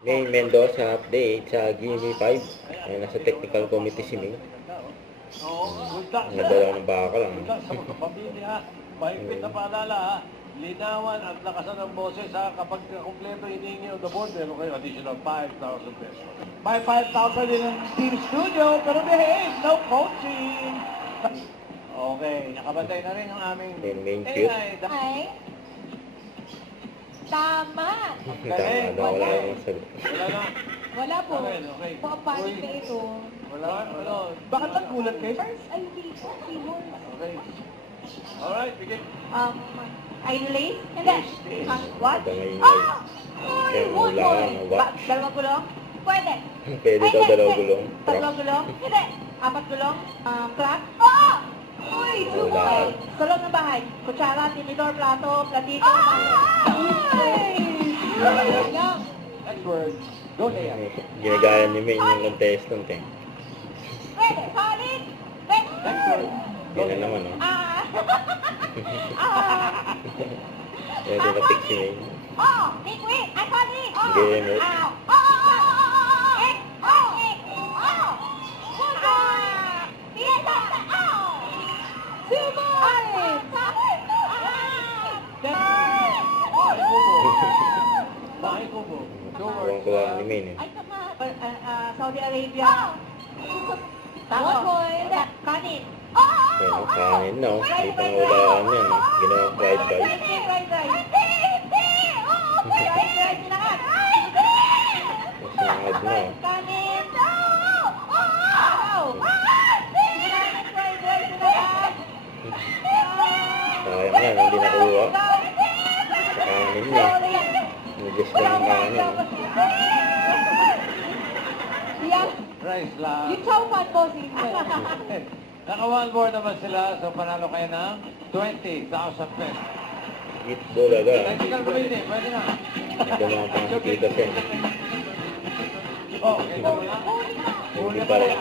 May Mendoza update sa Gimme 5. Ay, nasa technical committee si May. Nadala ng baka lang. Sa mga pamilya, mahigpit na paalala ha. Linawan at lakasan ng boses ha. Kapag kompleto hinihingi on the board, meron kayo additional 5,000 pesos. May 5,000 din ang Team Studio, pero behave, no coaching. Okay, nakabantay na rin ang aming Then main cute. Ay. Tama. Tama daw, wala yung sagot. Wala na. Wala po. Okay. Po, ang panik na ito. Wala. Bakit nagulat kayo? First, ay, keyboard. Okay. Alright, begin. Are you late? Hindi. What? Damay na. Ah! Kaya One wala more. na, what? Dalawang gulong? Pwede. Pwede daw dalawang gulong. Tatlong gulong? Hindi. Apat gulong? Crack? Oo! Uy, two Wala. more. Kulong ng bahay. Kutsara, tinidor, plato, platito. Ay! Lang. Next word, go Lea. Ginagaya ni May yung contestant eh. Pwede. Solid. Pwede. Next word, go Yan na Lea. naman oh. Ah. Pwede na pick si May. Oh, big win. I call it. Oh. Gamer. Ow. Oh. Eh. Oh. Oh. Ah. Pizza. Oh. Sumo. Bahay kubo. Two words. Kuwang-kuwa ni May eh. Ay, tama. Saudi Arabia. Tama. Kanin. Kaya kanin na oh. Hindi pang ulaan yan oh. Ginawang fried rice. Fried rice. Fried rice na nga. Masangad na oh. Kanin. Wow. Fried rice na nga. Sayang yan, hindi nakuha. Sa kanin niya. Nag-guess lang ang kanin oh. Rice lang. You chow pan bossing mo. Naka-one board naman sila, so panalo kayo ng 20,000 pesos. Eat bulaga. Technical committee, pwede na. Ito mga pangkitas yan. Oh, kita mo na. Hindi pa rin.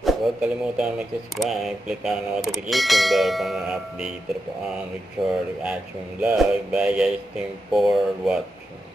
Huwag kalimutan mag-subscribe, click ang notification bell para ma-update po ang Richard Action Vlog. Bye guys, thank you for watching.